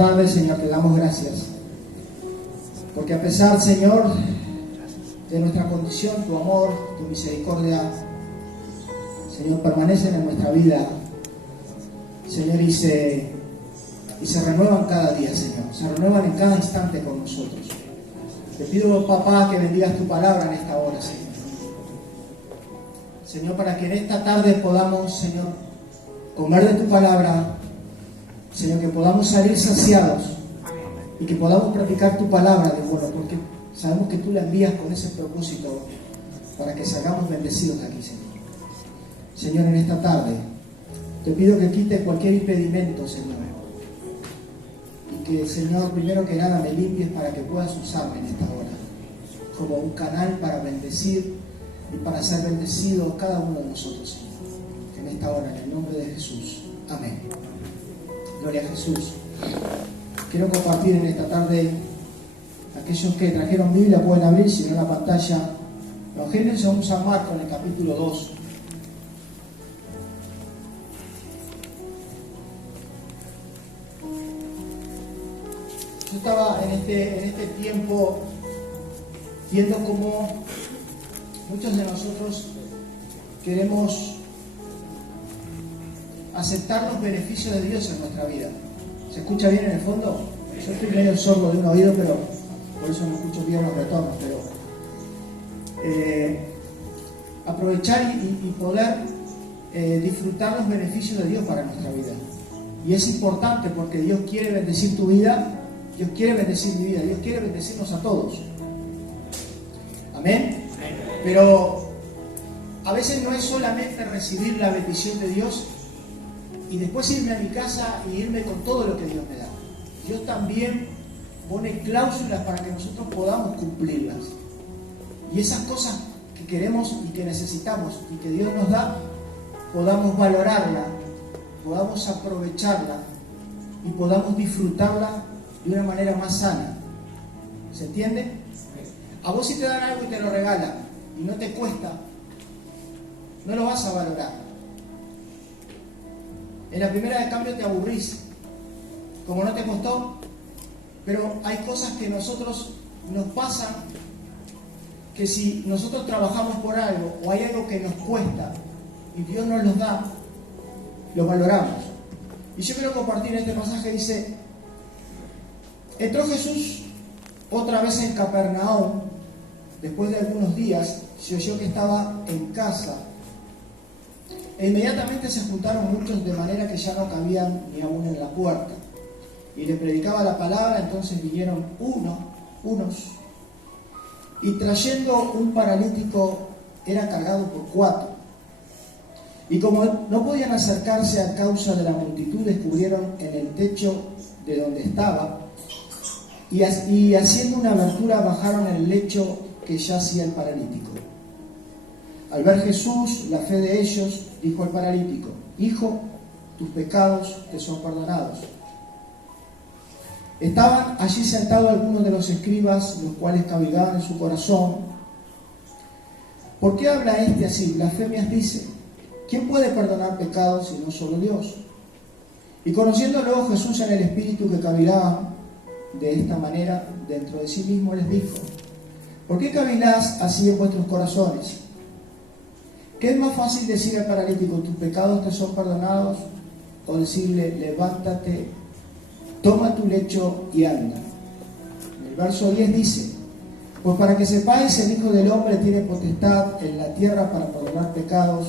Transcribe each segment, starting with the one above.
tarde, Señor, te damos gracias. Porque a pesar, Señor, de nuestra condición, tu amor, tu misericordia, Señor, permanecen en nuestra vida, Señor, y se renuevan cada día, Señor. Se renuevan en cada instante con nosotros. Te pido, papá, que bendigas tu palabra en esta hora, Señor. Señor, para que en esta tarde podamos, Señor, comer de tu palabra, Señor, que podamos salir saciados y que podamos practicar tu palabra de bueno, porque sabemos que tú la envías con ese propósito para que salgamos bendecidos de aquí, Señor. Señor, en esta tarde te pido que quites cualquier impedimento, Señor, y que, Señor, primero que nada me limpies para que puedas usarme en esta hora como un canal para bendecir y para ser bendecido cada uno de nosotros, Señor, en esta hora, en el nombre de Jesús. Amén. Gloria a Jesús. Quiero compartir en esta tarde, aquellos que trajeron Biblia pueden abrir, si no en la pantalla, Evangelio según San Marcos en el capítulo 2. Yo estaba en este tiempo viendo cómo muchos de nosotros queremos aceptar los beneficios de Dios en nuestra vida. ¿Se escucha bien en el fondo? Yo estoy medio sordo de un oído, pero por eso no escucho bien los retornos. Pero aprovechar y poder disfrutar los beneficios de Dios para nuestra vida. Y es importante porque Dios quiere bendecir tu vida, Dios quiere bendecir mi vida, Dios quiere bendecirnos a todos. Amén. Pero a veces no es solamente recibir la bendición de Dios y después irme a mi casa y irme con todo lo que Dios me da. Dios también pone cláusulas para que nosotros podamos cumplirlas. Y esas cosas que queremos y que necesitamos y que Dios nos da, podamos valorarla, podamos aprovecharla y podamos disfrutarla de una manera más sana. ¿Se entiende? A vos si te dan algo y te lo regalan y no te cuesta, no lo vas a valorar. En la primera de cambio te aburrís, como no te costó, pero hay cosas que nosotros nos pasan, que si nosotros trabajamos por algo o hay algo que nos cuesta y Dios nos los da, lo valoramos. Y yo quiero compartir este pasaje, dice: entró Jesús otra vez en Capernaum. Después de algunos días se oyó que estaba en casa, e inmediatamente se juntaron muchos de manera que ya no cabían ni aún en la puerta. Y le predicaba la palabra. Entonces vinieron unos, y trayendo un paralítico, era cargado por 4. Y como no podían acercarse a causa de la multitud, descubrieron en el techo de donde estaba, y haciendo una abertura bajaron el lecho que yacía el paralítico. Al ver Jesús la fe de ellos, dijo al paralítico: hijo, tus pecados te son perdonados. Estaban allí sentados algunos de los escribas, los cuales cavilaban en su corazón: ¿por qué habla este así? Blasfemias dice. ¿Quién puede perdonar pecados si no solo Dios? Y conociendo luego Jesús en el espíritu que cavilaban de esta manera dentro de sí mismo, les dijo: ¿por qué cavilás así en vuestros corazones? ¿Qué es más fácil decir al paralítico: tus pecados te son perdonados? O decirle: levántate, toma tu lecho y anda. En el verso 10 dice: pues para que sepáis, el Hijo del Hombre tiene potestad en la tierra para perdonar pecados.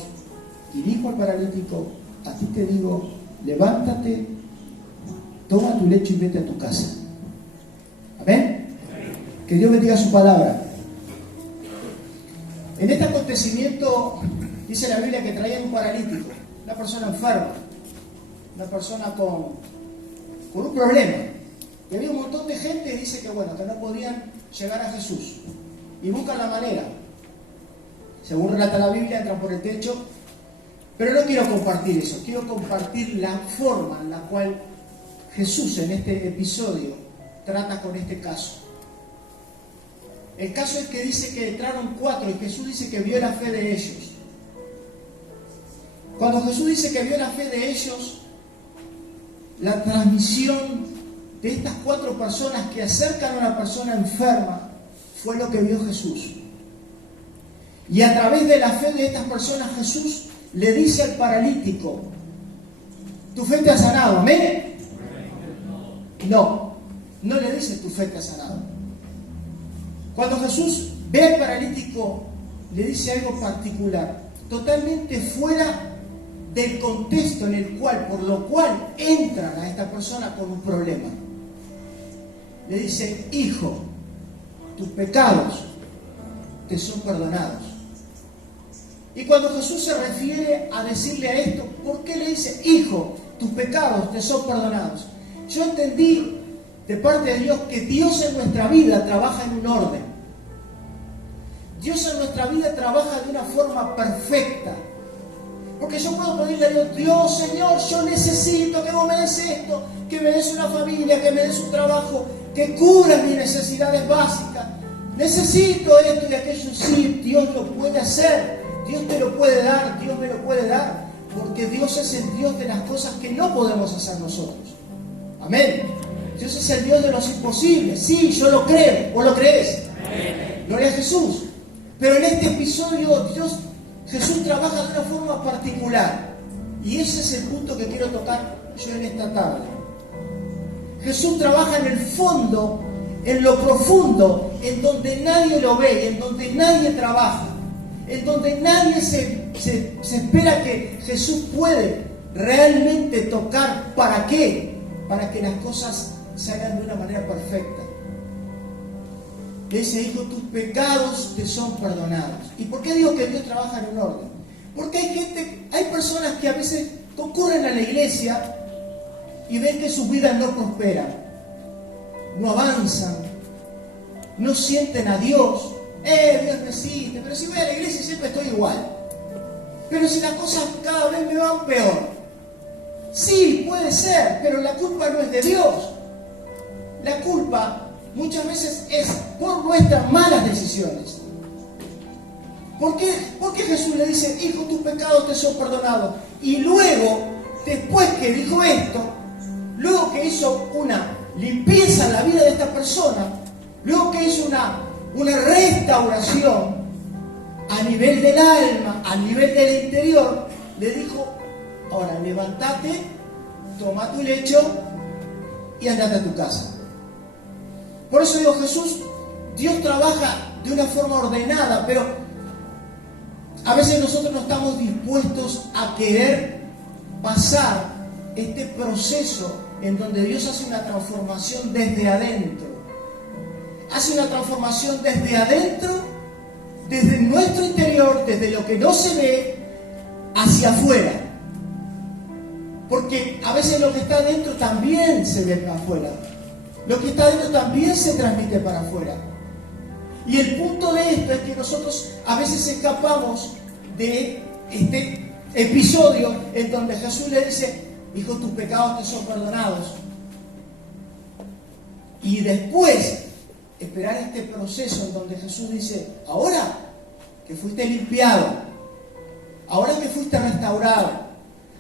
Y dijo al paralítico: a ti te digo, levántate, toma tu lecho y vete a tu casa. Amén. Que Dios bendiga su palabra. En este acontecimiento dice la Biblia que traían un paralítico, una persona enferma, una persona con un problema. Y había un montón de gente, dice que no podían llegar a Jesús. Y buscan la manera. Según relata la Biblia, entran por el techo. Pero no quiero compartir eso, quiero compartir la forma en la cual Jesús en este episodio trata con este caso. El caso es que dice que entraron 4 y Jesús dice que vio la fe de ellos. Cuando Jesús dice que vio la fe de ellos, la transmisión de estas 4 personas que acercan a una persona enferma fue lo que vio Jesús. Y a través de la fe de estas personas, Jesús le dice al paralítico: tu fe te ha sanado, ¿amén? No le dice tu fe te ha sanado. Cuando Jesús ve al paralítico, le dice algo particular, totalmente fuera del contexto en el cual, por lo cual entran a esta persona con un problema. Le dice: hijo, tus pecados te son perdonados. Y cuando Jesús se refiere a decirle a esto, ¿por qué le dice: hijo, tus pecados te son perdonados? Yo entendí de parte de Dios que Dios en nuestra vida trabaja en un orden. Dios en nuestra vida trabaja de una forma perfecta. Porque yo puedo pedirle a Dios: Dios, Señor, yo necesito que vos me des esto, que me des una familia, que me des un trabajo, que cubras mis necesidades básicas. Necesito esto y aquello. Sí, Dios lo puede hacer. Dios te lo puede dar, Dios me lo puede dar. Porque Dios es el Dios de las cosas que no podemos hacer nosotros. Amén. Dios es el Dios de los imposibles. Sí, yo lo creo. ¿Vos lo crees? Amén. Gloria a Jesús. Pero en este episodio Jesús trabaja de una forma particular. Y ese es el punto que quiero tocar yo en esta tarde. Jesús trabaja en el fondo, en lo profundo, en donde nadie lo ve, en donde nadie trabaja, en donde nadie se espera que Jesús puede realmente tocar. ¿Para qué? Para que las cosas se hagan de una manera perfecta. Le dice: hijo, tus pecados te son perdonados. ¿Y por qué digo que Dios trabaja en un orden? Porque hay personas que a veces concurren a la iglesia y ven que sus vidas no prosperan, no avanzan, no sienten a Dios. Dios me existe, pero si voy a la iglesia siempre estoy igual. Pero si las cosas cada vez me van peor. Sí, puede ser, pero la culpa no es de Dios. La culpa muchas veces es por nuestras malas decisiones. ¿Por qué Jesús le dice: hijo, tus pecados te son perdonados? Y luego, después que dijo esto, luego que hizo una limpieza en la vida de esta persona, luego que hizo una restauración a nivel del alma, a nivel del interior, le dijo: ahora levántate, toma tu lecho y andate a tu casa. Por eso digo, Dios trabaja de una forma ordenada, pero a veces nosotros no estamos dispuestos a querer pasar este proceso en donde Dios hace una transformación desde adentro. Hace una transformación desde adentro, desde nuestro interior, desde lo que no se ve, hacia afuera. Porque a veces lo que está adentro también se ve para afuera. Lo que está adentro también se transmite para afuera. Y el punto de esto es que nosotros a veces escapamos de este episodio en donde Jesús le dice: hijo, tus pecados te son perdonados. Y después esperar este proceso en donde Jesús dice: ahora que fuiste limpiado, ahora que fuiste restaurado,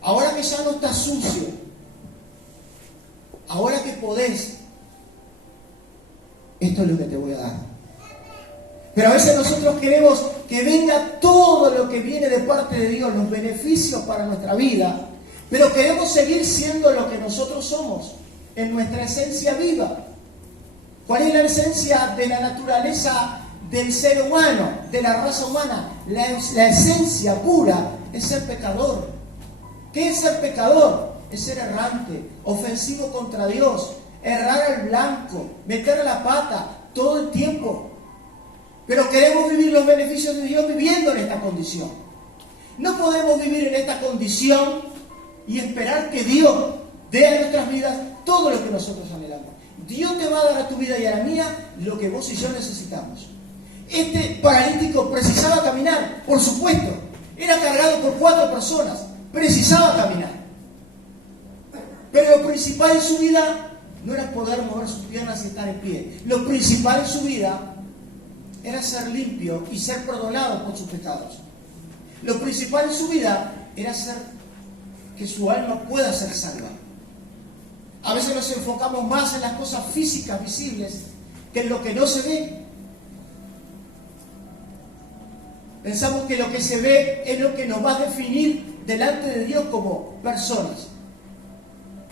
ahora que ya no estás sucio, ahora que podés, esto es lo que te voy a dar. Pero a veces nosotros queremos que venga todo lo que viene de parte de Dios, los beneficios para nuestra vida, pero queremos seguir siendo lo que nosotros somos, en nuestra esencia viva. ¿Cuál es la esencia de la naturaleza del ser humano, de la raza humana? La esencia pura es ser pecador. ¿Qué es ser pecador? Es ser errante, ofensivo contra Dios, errar al blanco, meter la pata todo el tiempo. Pero queremos vivir los beneficios de Dios viviendo en esta condición. No podemos vivir en esta condición y esperar que Dios dé a nuestras vidas todo lo que nosotros anhelamos. Dios te va a dar a tu vida y a la mía lo que vos y yo necesitamos. Este paralítico precisaba caminar, por supuesto. Era cargado por 4 personas. Precisaba caminar. Pero lo principal en su vida no era poder mover sus piernas y estar en pie. Lo principal en su vida era ser limpio y ser perdonado por sus pecados. Lo principal en su vida era que su alma pueda ser salva. A veces nos enfocamos más en las cosas físicas visibles que en lo que no se ve. Pensamos que lo que se ve es lo que nos va a definir delante de Dios como personas.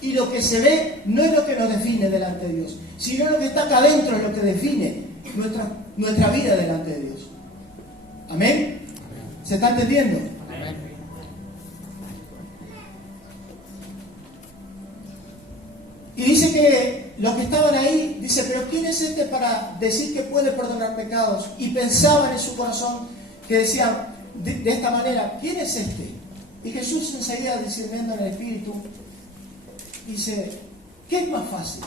Y lo que se ve no es lo que nos define delante de Dios, sino lo que está acá adentro es lo que define nuestra vida delante de Dios. ¿Amén? ¿Se está entendiendo? Amén. Y dice que los que estaban ahí, dice, pero ¿quién es este para decir que puede perdonar pecados? Y pensaban en su corazón que decían de esta manera, ¿quién es este? Y Jesús enseguida discerniendo en el Espíritu, dice, ¿qué es más fácil?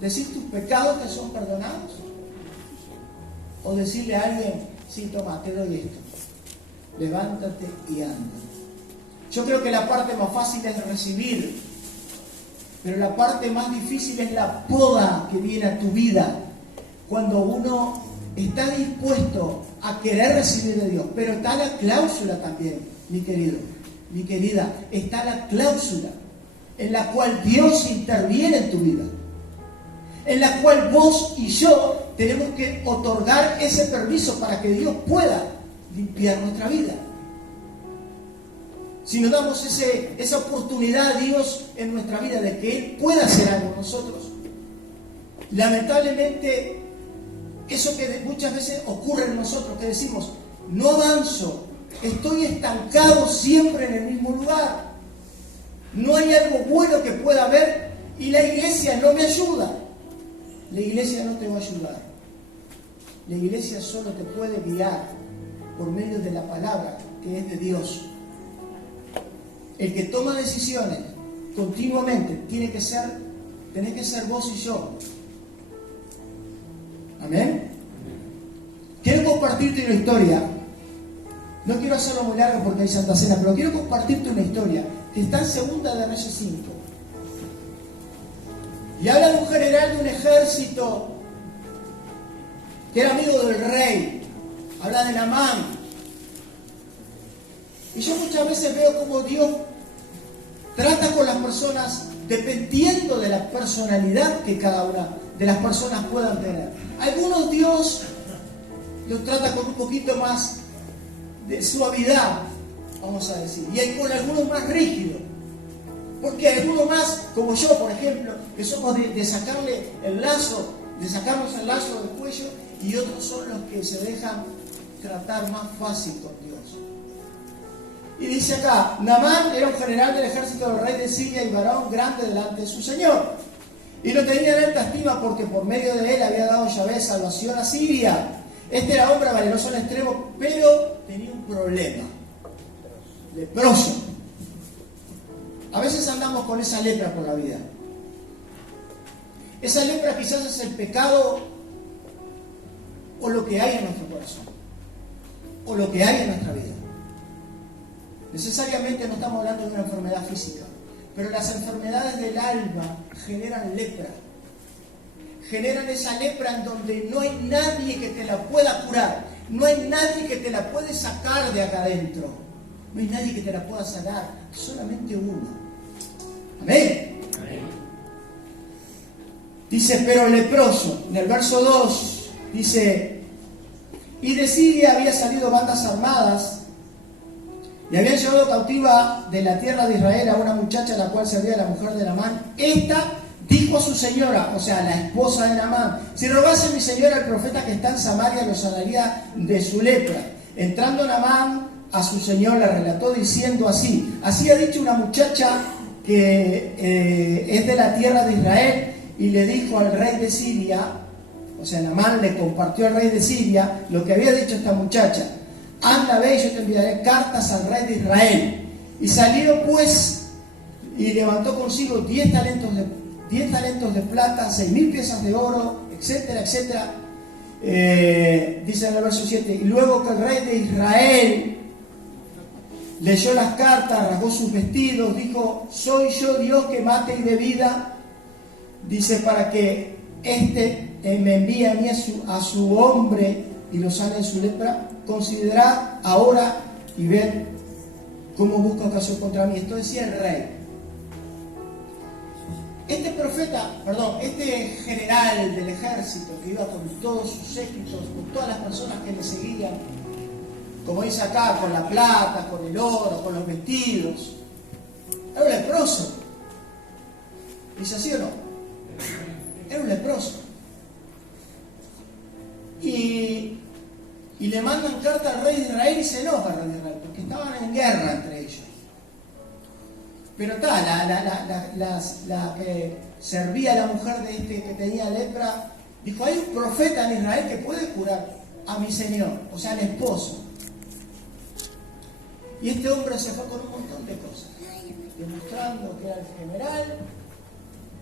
¿Decir tus pecados te son perdonados? ¿O decirle a alguien, sí, toma, te doy esto, levántate y anda? Yo creo que la parte más fácil es recibir, pero la parte más difícil es la poda que viene a tu vida cuando uno está dispuesto a querer recibir de Dios. Pero está la cláusula también, mi querido, mi querida, está la cláusula en la cual Dios interviene en tu vida, en la cual vos y yo tenemos que otorgar ese permiso para que Dios pueda limpiar nuestra vida. Si nos damos esa oportunidad a Dios en nuestra vida de que Él pueda hacer algo en nosotros, lamentablemente eso que muchas veces ocurre en nosotros, que decimos, no avanzo, estoy estancado siempre en el mismo lugar, no hay algo bueno que pueda haber y la iglesia no me ayuda. La iglesia no te va a ayudar. La iglesia solo te puede guiar por medio de la palabra que es de Dios. El que toma decisiones continuamente tenés que ser vos y yo. ¿Amén? Quiero compartirte una historia. No quiero hacerlo muy largo porque hay Santa Cena, pero quiero compartirte una historia que está en Segunda de Reyes 5. Y habla de un general de un ejército que era amigo del rey. Habla de Naamán. Y yo muchas veces veo cómo Dios trata con las personas dependiendo de la personalidad que cada una de las personas puedan tener. Algunos Dios los trata con un poquito más de suavidad, vamos a decir, y hay con algunos más rígidos, porque hay algunos más, como yo por ejemplo, que somos de sacarle el lazo, de sacarnos el lazo del cuello, y otros son los que se dejan tratar más fácil con Dios. Y dice acá, Naamán era un general del ejército del rey de Siria y varón grande delante de su señor, y lo tenía en alta estima porque por medio de él había dado Yahvé salvación a Siria. Este era hombre valeroso al extremo, pero tenía un problema, leproso. A veces andamos con esa lepra por la vida. Esa lepra quizás es el pecado o lo que hay en nuestro corazón, o lo que hay en nuestra vida. Necesariamente no estamos hablando de una enfermedad física, pero las enfermedades del alma generan lepra. Generan esa lepra en donde no hay nadie que te la pueda curar, no hay nadie que te la puede sacar de acá adentro, no hay nadie que te la pueda sacar, solamente uno. Amén. Amén. Dice, pero leproso, en el verso 2, dice, y de Siria había salido bandas armadas y habían llevado cautiva de la tierra de Israel a una muchacha, la cual servía la mujer de Naamán. Esta dijo a su señora, o sea, la esposa de Naamán, si rogase mi señora al profeta que está en Samaria, lo sanaría de su lepra. Entrando Naamán a su señor, le relató diciendo así ha dicho una muchacha que es de la tierra de Israel, y le dijo al rey de Siria, o sea, Naamán le compartió al rey de Siria lo que había dicho esta muchacha. Anda, ve, yo te enviaré cartas al rey de Israel. Y salió pues y levantó consigo 10 talentos de plata, 6.000 piezas de oro, etcétera, etcétera. Dice en el verso 7, y luego que el rey de Israel leyó las cartas, rasgó sus vestidos, dijo, soy yo Dios que mate y dé vida. Dice, para que me envíe a mí a su hombre y lo sane de su lepra. Considerad ahora y ved cómo busca ocasión contra mí. Esto decía el rey. Este general del ejército que iba con todos sus séquitos, con todas las personas que le seguían, como dice acá, con la plata, con el oro, con los vestidos, era un leproso. ¿Dice así o no? Era un leproso. Y le mandan carta al rey de Israel y se enoja al rey de Israel, porque estaban en guerra entre ellos. Pero la que servía a la mujer de este que tenía lepra, dijo, hay un profeta en Israel que puede curar a mi señor, o sea, al esposo. Y este hombre se fue con un montón de cosas, demostrando que era el general,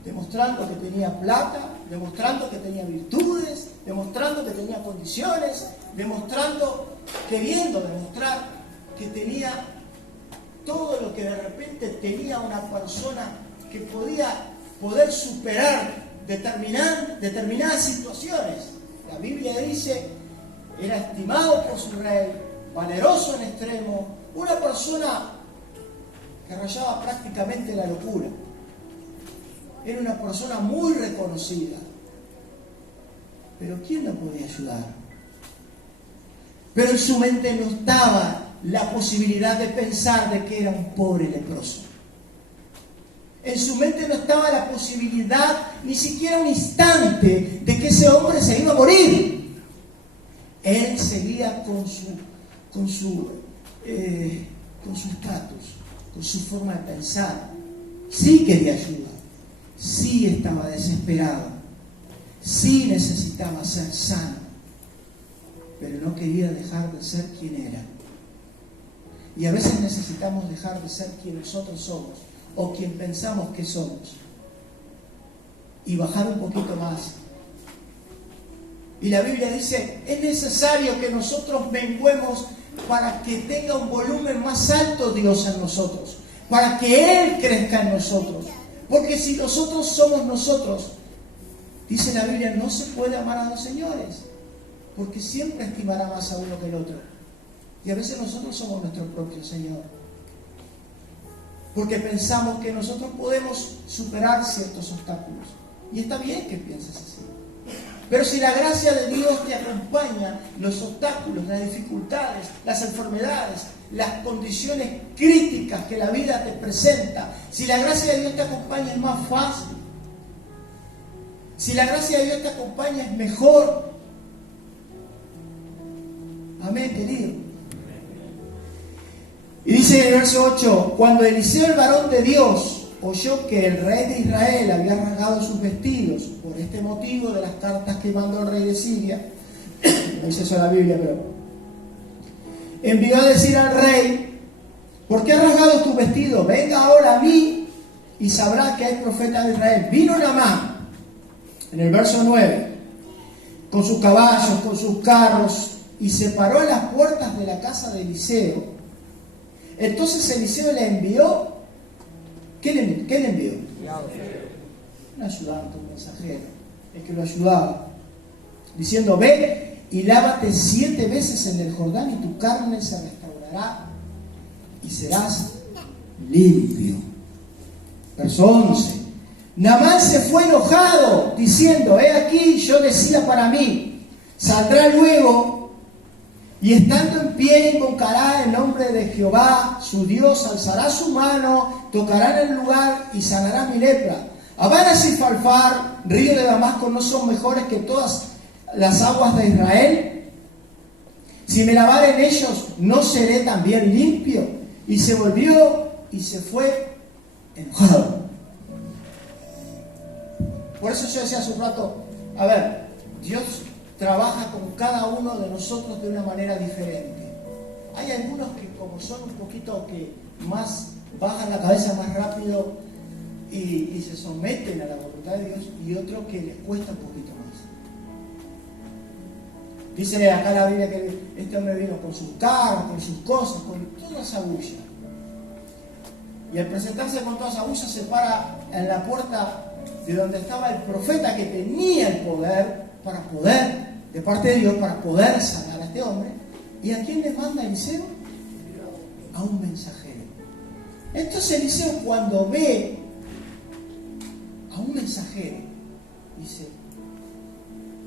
demostrando que tenía plata, demostrando que tenía virtudes, demostrando que tenía condiciones, queriendo demostrar que tenía todo lo que de repente tenía una persona que poder superar determinadas situaciones. La Biblia dice, era estimado por su rey, valeroso en extremo, una persona que rayaba prácticamente la locura. Era una persona muy reconocida. Pero ¿quién lo podía ayudar? Pero en su mente no estaba la posibilidad de pensar de que era un pobre leproso. En su mente no estaba la posibilidad, ni siquiera un instante, de que ese hombre se iba a morir. Él seguía con su estatus, con su forma de pensar. Sí quería ayudar, sí estaba desesperado, sí necesitaba ser sano, pero no quería dejar de ser quien era. Y a veces necesitamos dejar de ser quien nosotros somos o quien pensamos que somos y bajar un poquito más. Y la Biblia dice, es necesario que nosotros menguemos para que tenga un volumen más alto Dios en nosotros, para que Él crezca en nosotros. Porque si nosotros somos nosotros, dice la Biblia, no se puede amar a dos señores, porque siempre estimará más a uno que el otro. Y a veces nosotros somos nuestro propio Señor, porque pensamos que nosotros podemos superar ciertos obstáculos. Y está bien que pienses así. Pero si la gracia de Dios te acompaña, los obstáculos, las dificultades, las enfermedades, las condiciones críticas que la vida te presenta, si la gracia de Dios te acompaña es más fácil. Si la gracia de Dios te acompaña es mejor. Amén, querido. Y dice en el verso 8, cuando Eliseo, el varón de Dios, oyó que el rey de Israel había rasgado sus vestidos por este motivo de las cartas que mandó el rey de Siria, no dice eso en la Biblia, pero envió a decir al rey, ¿por qué has rasgado tus vestidos? Venga ahora a mí y sabrá que hay profeta de Israel. Vino Naamán, en el verso 9, con sus caballos, con sus carros, y se paró en las puertas de la casa de Eliseo. Entonces Eliseo le envió, ¿qué le envió? Un ayudante, un mensajero, el que lo ayudaba, diciendo, ve y lávate 7 veces en el Jordán y tu carne se restaurará y serás limpio. Verso 11. Naamán se fue enojado, diciendo, he aquí, yo decía para mí, saldrá luego y estando en pie invocará el nombre de Jehová, su Dios, alzará su mano, tocará en el lugar y sanará mi lepra. Habanas y Farfar, río de Damasco, ¿no son mejores que todas las aguas de Israel? Si me lavare en ellos, ¿no seré también limpio? Y se volvió y se fue enojado. Por eso yo decía hace un rato, a ver, Dios trabaja con cada uno de nosotros de una manera diferente. Hay algunos que como son un poquito que más bajan la cabeza más rápido y se someten a la voluntad de Dios, y otros que les cuesta un poquito más. Dice acá la Biblia que este hombre vino con sus carros, con sus cosas, con toda esa bulla. Y al presentarse con toda esa bulla se para en la puerta de donde estaba el profeta que tenía el poder para poder, de parte de Dios, para poder sanar a este hombre. ¿Y a quién le manda Eliseo? A un mensajero. Entonces Eliseo, cuando ve a un mensajero. Dice,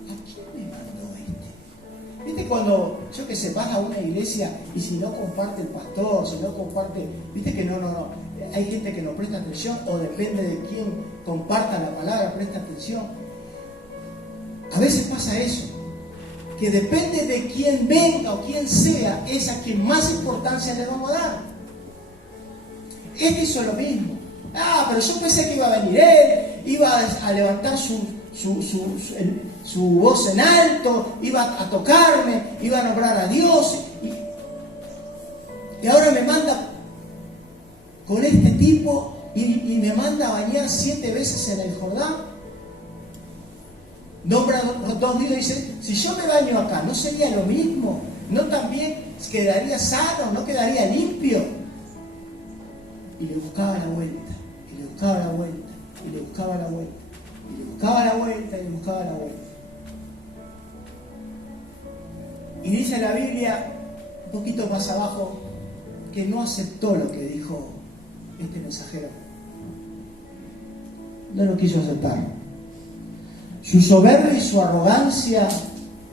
¿a quién me mandó este? ¿Viste cuando, yo que sé, vas a una iglesia y si no comparte el pastor, si no comparte, viste que no, hay gente que no presta atención, o depende de quién comparta la palabra, presta atención. A veces pasa eso, que depende de quién venga o quién sea, es a quien más importancia le vamos a dar. Este hizo lo mismo. Pero yo pensé que iba a venir él, iba a levantar su voz en alto, iba a tocarme, iba a nombrar a Dios, y ahora me manda con este tipo y me manda a bañar 7 veces en el Jordán. Nombra 2 días y dice, si yo me baño acá, ¿no sería lo mismo? ¿No también quedaría sano? ¿No quedaría limpio? Y le buscaba la vuelta, y le buscaba la vuelta, y le buscaba la vuelta, y le buscaba la vuelta, y le buscaba la vuelta. Y dice la Biblia, un poquito más abajo, que no aceptó lo que dijo este mensajero. No lo quiso aceptar. Su soberbia y su arrogancia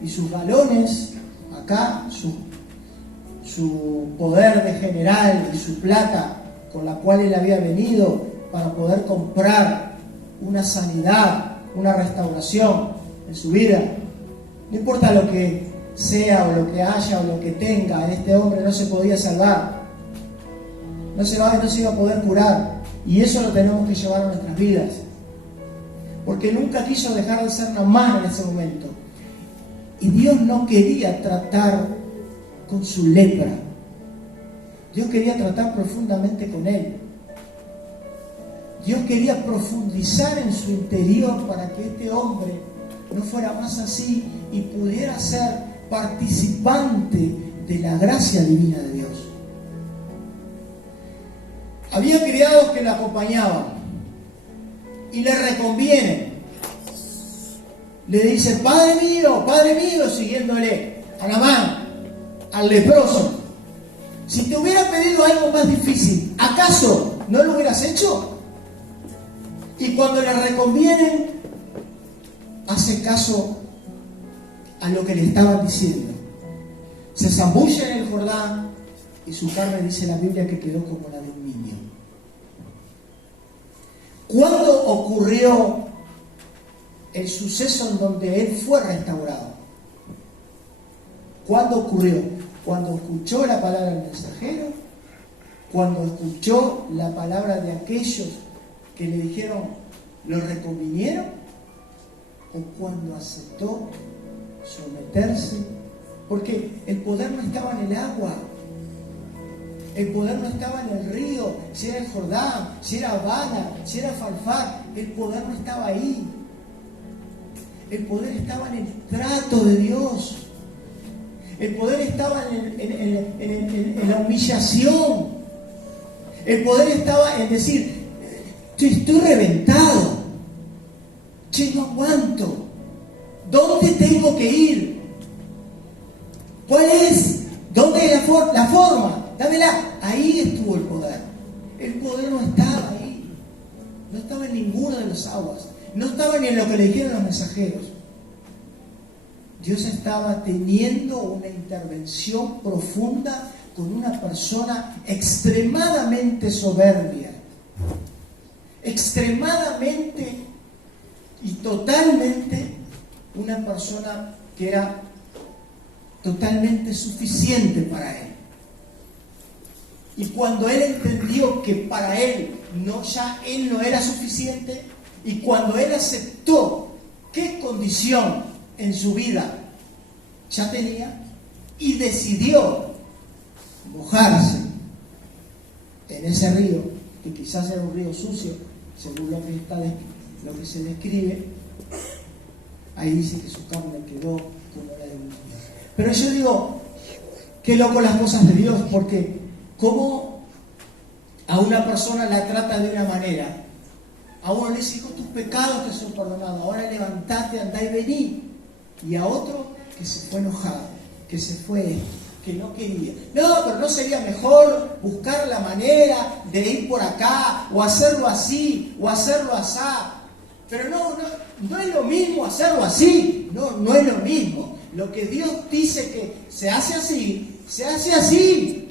y sus galones, acá su poder de general y su plata con la cual él había venido para poder comprar una sanidad, una restauración en su vida. No importa lo que sea o lo que haya o lo que tenga, en este hombre no se podía salvar. No se iba a poder curar. Y eso lo tenemos que llevar a nuestras vidas. Porque nunca quiso dejar de ser Naamán en ese momento. Y Dios no quería tratar con su lepra. Dios quería tratar profundamente con él. Dios quería profundizar en su interior para que este hombre no fuera más así y pudiera ser participante de la gracia divina de Dios. Había criados que le acompañaban y le reconvienen. Le dice, Padre mío, siguiéndole a Naamán, al leproso. Si te hubiera pedido algo más difícil, ¿acaso no lo hubieras hecho? Y cuando le reconvienen, hace caso a lo que le estaban diciendo. Se zambulle en el Jordán y su carne, dice la Biblia, que quedó como la de un niño. ¿Cuándo ocurrió el suceso en donde él fue restaurado? ¿Cuándo ocurrió? Cuando escuchó la palabra del mensajero, cuando escuchó la palabra de aquellos que le dijeron, lo reconvinieron, o cuando aceptó someterse, porque el poder no estaba en el agua, el poder no estaba en el río, si era el Jordán, si era Abana, si era Farfar, el poder no estaba ahí. El poder estaba en el trato de Dios. El poder estaba en la humillación. El poder estaba en decir, estoy reventado. No aguanto. ¿Dónde tengo que ir? ¿Cuál es? ¿Dónde es la forma? Dámela. Ahí estuvo el poder. El poder no estaba ahí. No estaba en ninguna de las aguas. No estaba ni en lo que le dijeron los mensajeros. Dios estaba teniendo una intervención profunda con una persona extremadamente soberbia, extremadamente y totalmente una persona que era totalmente suficiente para él. Y cuando él entendió que para él él no era suficiente, y cuando él aceptó qué condición en su vida ya tenía y decidió mojarse en ese río, que quizás era un río sucio, según lo que se describe, ahí dice que su carne quedó como la de un niño. Pero yo digo, qué loco las cosas de Dios, porque cómo a una persona la trata de una manera. A uno le dice, hijo, tus pecados te son perdonados, ahora levantate, andá y vení. Y a otro que se fue enojado, que se fue, que no quería. No, pero ¿no sería mejor buscar la manera de ir por acá, o hacerlo así, o hacerlo así? Pero no es lo mismo hacerlo así. No es lo mismo. Lo que Dios dice que se hace así, se hace así.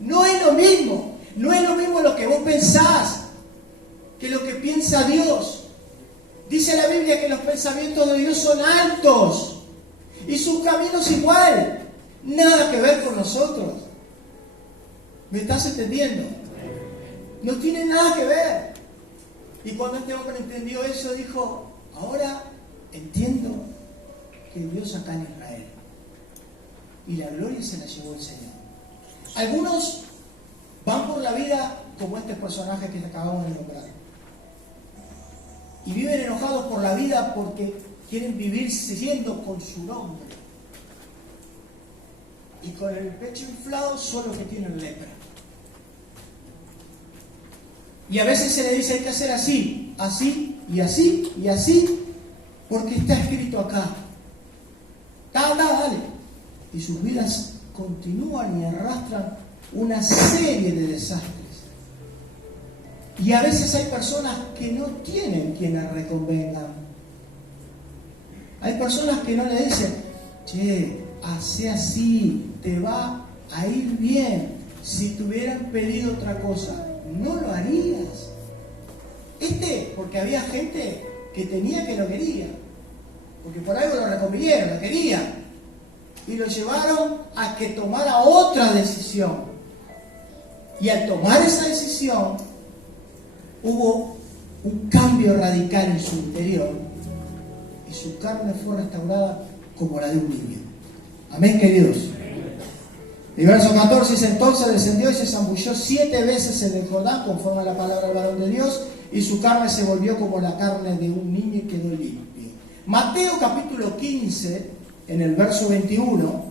No es lo mismo. No es lo mismo lo que vos pensás que lo que piensa Dios. Dice la Biblia que los pensamientos de Dios son altos y sus caminos igual. Nada que ver con nosotros. ¿Me estás entendiendo? No tiene nada que ver. Y cuando este hombre entendió eso, dijo, ahora entiendo que Dios acá en Israel. Y la gloria se la llevó el Señor. Algunos van por la vida como este personaje que acabamos de nombrar. Y viven enojados por la vida porque quieren vivir siguiendo con su nombre. Y con el pecho inflado son los que tienen lepra. Y a veces se le dice hay que hacer así, así y así y así, porque está escrito acá. Dale. Y sus vidas continúan y arrastran una serie de desastres. Y a veces hay personas que no tienen quienes reconvengan. Hay personas que no le dicen, che, hace así, te va a ir bien. Si te hubieran pedido otra cosa, no lo harías. Porque había gente que tenía que lo quería. Porque por algo lo reconvinieron, lo querían. Y lo llevaron a que tomara otra decisión. Y al tomar esa decisión, hubo un cambio radical en su interior. Y su carne fue restaurada como la de un niño. Amén, queridos. El verso 14 dice, entonces descendió y se zambulló 7 veces en el Jordán, conforme a la palabra del varón de Dios, y su carne se volvió como la carne de un niño y quedó limpio. Mateo capítulo 15, en el verso 21,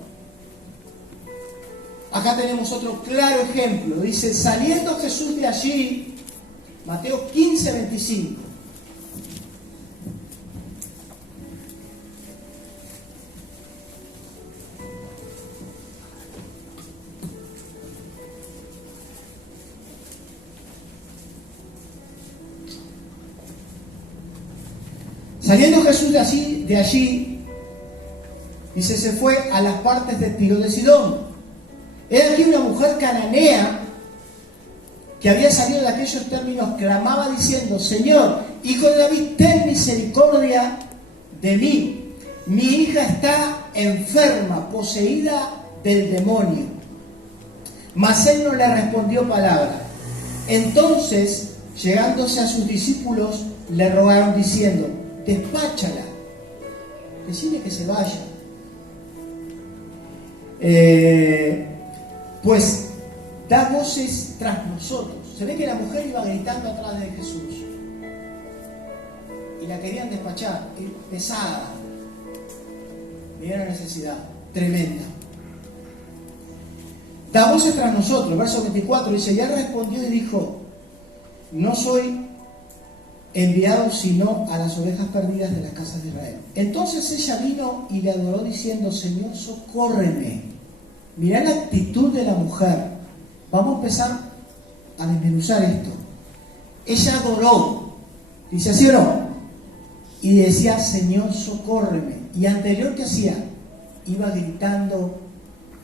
acá tenemos otro claro ejemplo. Dice, saliendo Jesús de allí, Mateo 15, 25. Saliendo Jesús de allí, dice, se fue a las partes de Tiro de Sidón. Era aquí una mujer cananea que había salido de aquellos términos, clamaba diciendo, Señor, Hijo de David, ten misericordia de mí. Mi hija está enferma, poseída del demonio. Mas él no le respondió palabra. Entonces, llegándose a sus discípulos, le rogaron diciendo, despáchala, decile que se vaya. Pues da voces tras nosotros. Se ve que la mujer iba gritando atrás de Jesús y la querían despachar, pesada. Mira la necesidad tremenda. Da voces tras nosotros. Verso 24 dice, y él respondió y dijo, no soy enviado sino a las ovejas perdidas de las casas de Israel. Entonces ella vino y le adoró diciendo, Señor, socórreme. Mirá la actitud de la mujer. Vamos a empezar a desmenuzar esto. Ella adoró, dice así o no, y decía, Señor, socórreme. Y anterior, ¿qué hacía? Iba gritando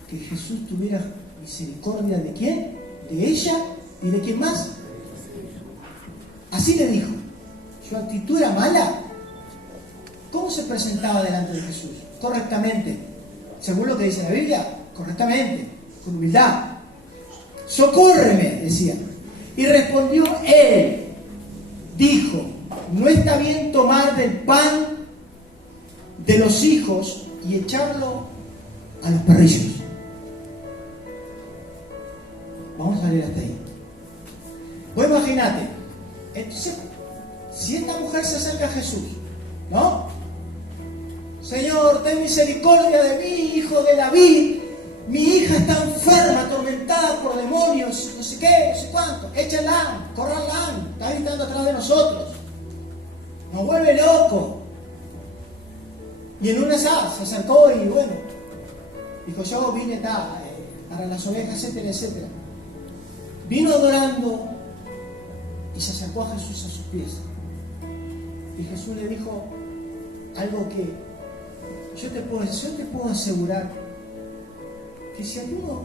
que Jesús tuviera misericordia de quién, de ella y de quién más. Así le dijo. ¿Su actitud era mala? ¿Cómo se presentaba delante de Jesús? Correctamente. Según lo que dice la Biblia, correctamente, con humildad. Socórreme, decía. Y respondió él, dijo, no está bien tomar del pan de los hijos y echarlo a los perrillos. Vamos a salir hasta ahí. Pues imagínate, entonces, si esta mujer se acerca a Jesús, ¿no? Señor, ten misericordia de mí, hijo de David. Mi hija está enferma, atormentada por demonios, no sé qué, no sé cuánto. Échala, córranla, está gritando atrás de nosotros. Nos vuelve loco. Y en una se acercó y bueno, dijo, yo vine para las ovejas, etcétera, etcétera. Vino adorando y se acercó a Jesús a sus pies. Y Jesús le dijo algo que yo te puedo asegurar, que si alguno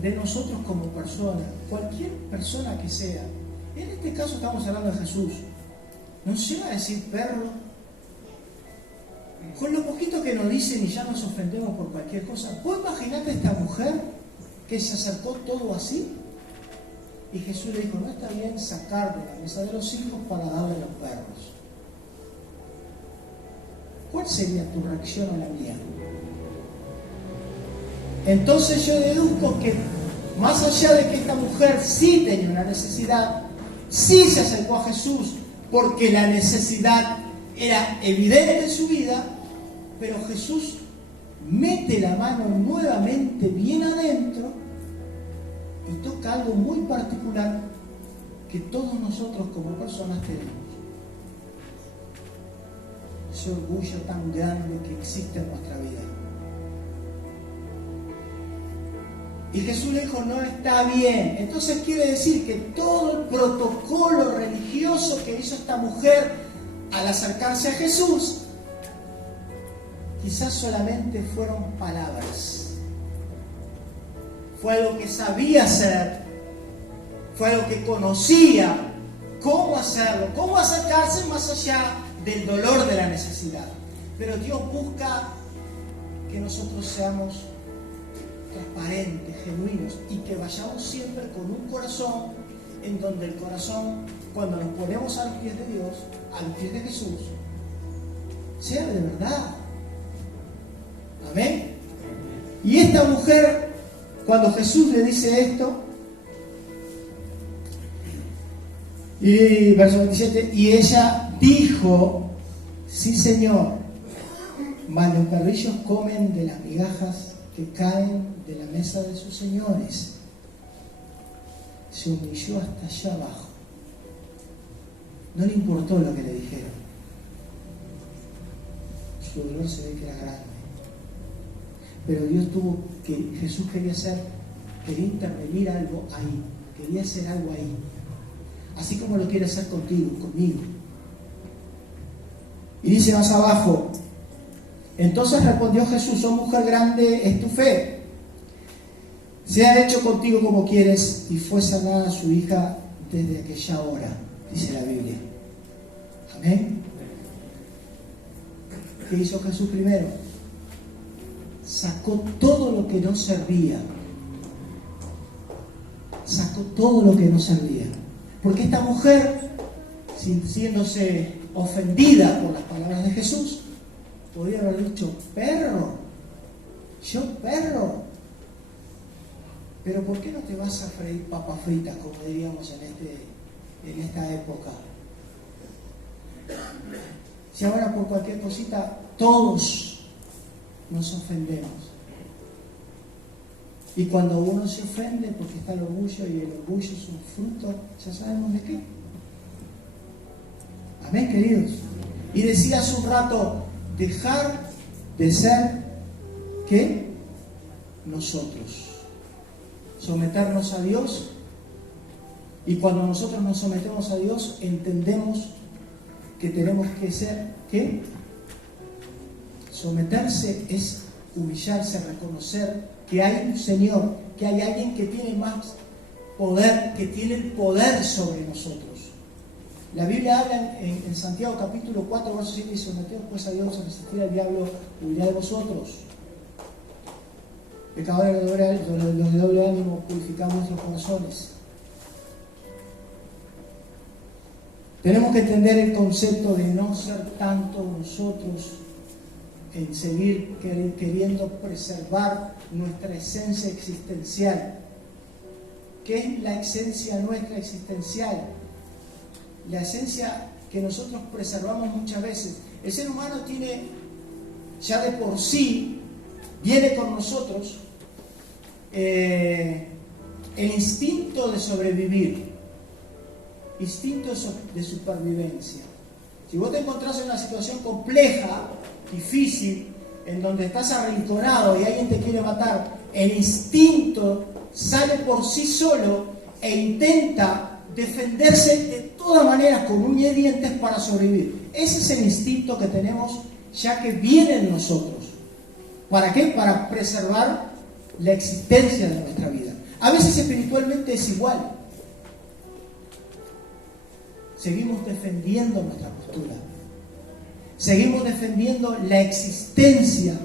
de nosotros como persona, cualquier persona que sea, en este caso estamos hablando de Jesús, nos llega a decir perro, con lo poquito que nos dicen y ya nos ofendemos por cualquier cosa. ¿Vos imaginate a esta mujer que se acercó todo así? Y Jesús le dijo, no está bien sacar de la mesa de los hijos para darle a los perros. ¿Cuál sería tu reacción a la mía? Entonces yo deduzco que más allá de que esta mujer sí tenía una necesidad, sí se acercó a Jesús porque la necesidad era evidente en su vida, pero Jesús mete la mano nuevamente bien adentro y toca algo muy particular que todos nosotros como personas tenemos. Ese orgullo tan grande que existe en nuestra vida. Y Jesús le dijo, no está bien. Entonces quiere decir que todo el protocolo religioso que hizo esta mujer al acercarse a Jesús, quizás solamente fueron palabras. Fue algo que sabía hacer, fue algo que conocía cómo hacerlo, cómo acercarse más allá del dolor de la necesidad. Pero Dios busca que nosotros seamos transparentes, genuinos, y que vayamos siempre con un corazón en donde el corazón, cuando nos ponemos a los pies de Dios, a los pies de Jesús, sea de verdad. Amén. Y esta mujer, cuando Jesús le dice esto, y verso 27, y ella dijo, sí Señor, mas los perrillos comen de las migajas que caen de la mesa de sus señores. Se humilló hasta allá abajo. No le importó lo que le dijeron. Su dolor se ve que era grande. Pero Jesús quería intervenir algo ahí, quería hacer algo ahí. Así como lo quiere hacer contigo, conmigo. Y dice más abajo, entonces respondió Jesús, oh mujer, grande es tu fe. Sea hecho contigo como quieres, y fue sanada su hija desde aquella hora, dice la Biblia. Amén. ¿Qué hizo Jesús primero? Sacó todo lo que no servía. Sacó todo lo que no servía. Porque esta mujer, sintiéndose ofendida por las palabras de Jesús, podría haber dicho, perro, yo perro. Pero ¿por qué no te vas a freír papas fritas, como diríamos en esta época? Si ahora por cualquier cosita todos nos ofendemos. Y cuando uno se ofende, porque está el orgullo, y el orgullo es un fruto, ya sabemos de qué. Amén, queridos. Y decía hace un rato, dejar de ser, ¿qué? Nosotros. Someternos a Dios. Y cuando nosotros nos sometemos a Dios, entendemos que tenemos que ser, ¿qué? Someterse es humillarse, reconocer que hay un Señor, que hay alguien que tiene más poder, que tiene el poder sobre nosotros. La Biblia habla en Santiago capítulo 4, verso 7, y someteos pues a Dios, a resistir al diablo, huirá de vosotros. Pecadores los de doble ánimo, purificamos nuestros corazones. Tenemos que entender el concepto de no ser tanto nosotros en seguir queriendo preservar nuestra esencia existencial. ¿Qué es la esencia nuestra existencial? La esencia que nosotros preservamos muchas veces. El ser humano tiene, ya de por sí, viene con nosotros el instinto de sobrevivir, instinto de supervivencia. Si vos te encontrás en una situación compleja, difícil, en donde estás arrinconado y alguien te quiere matar, el instinto sale por sí solo e intenta defenderse de todas maneras con uñas y dientes para sobrevivir. Ese es el instinto que tenemos ya que viene en nosotros. ¿Para qué? Para preservar la existencia de nuestra vida. A veces espiritualmente es igual. Seguimos defendiendo nuestra postura. Seguimos defendiendo la existencia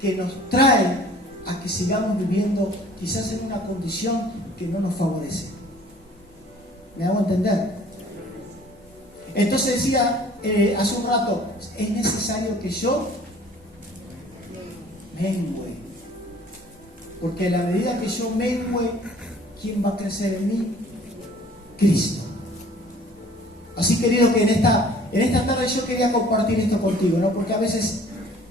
que nos trae a que sigamos viviendo quizás en una condición que no nos favorece. ¿Me hago entender? Entonces decía hace un rato, es necesario que yo mengue. Porque a la medida que yo mengue, ¿quién va a crecer en mí? Cristo. Así, querido, que en esta tarde yo quería compartir esto contigo, ¿no? Porque a veces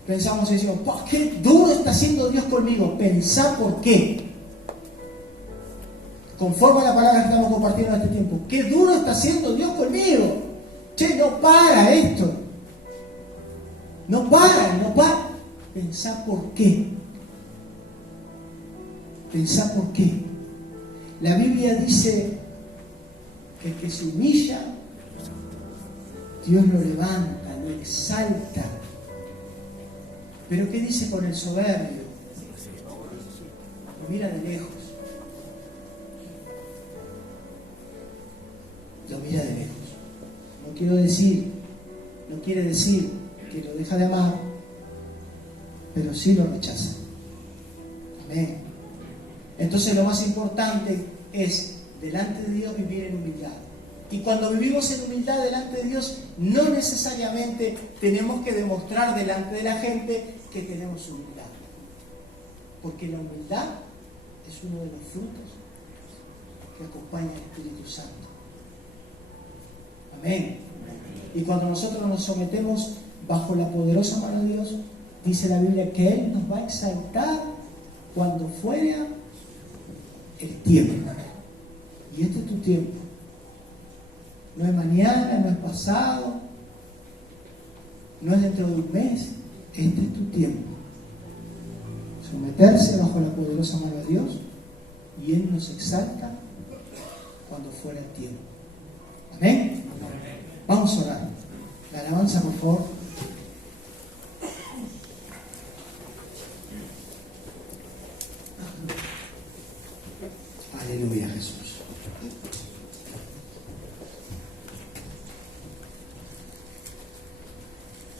pensamos y decimos, qué duro está haciendo Dios conmigo. Pensá por qué. Conforme a la palabra que estamos compartiendo en este tiempo. Qué duro está haciendo Dios conmigo. Che, no para esto. No para. Pensá por qué. Pensá por qué. La Biblia dice que el que se humilla, Dios lo levanta, lo exalta. Pero ¿qué dice con el soberbio? Lo mira de lejos. Lo mira de lejos. No quiere decir que lo deja de amar, pero sí lo rechaza. Amén. Entonces lo más importante es, delante de Dios, vivir en humildad. Y cuando vivimos en humildad delante de Dios, no necesariamente tenemos que demostrar delante de la gente que tenemos humildad. Porque la humildad es uno de los frutos que acompaña al Espíritu Santo. Amén. Y cuando nosotros nos sometemos bajo la poderosa mano de Dios, dice la Biblia que Él nos va a exaltar cuando fuera el tiempo. Y este es tu tiempo. No es mañana, no es pasado, no es dentro de un mes. Este es tu tiempo. Someterse bajo la poderosa mano de Dios y Él nos exalta cuando fuera el tiempo. Amén. Vamos a orar. La alabanza, por favor. Aleluya, Jesús.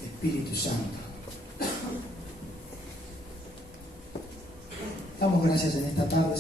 Espíritu Santo. Damos gracias en esta tarde.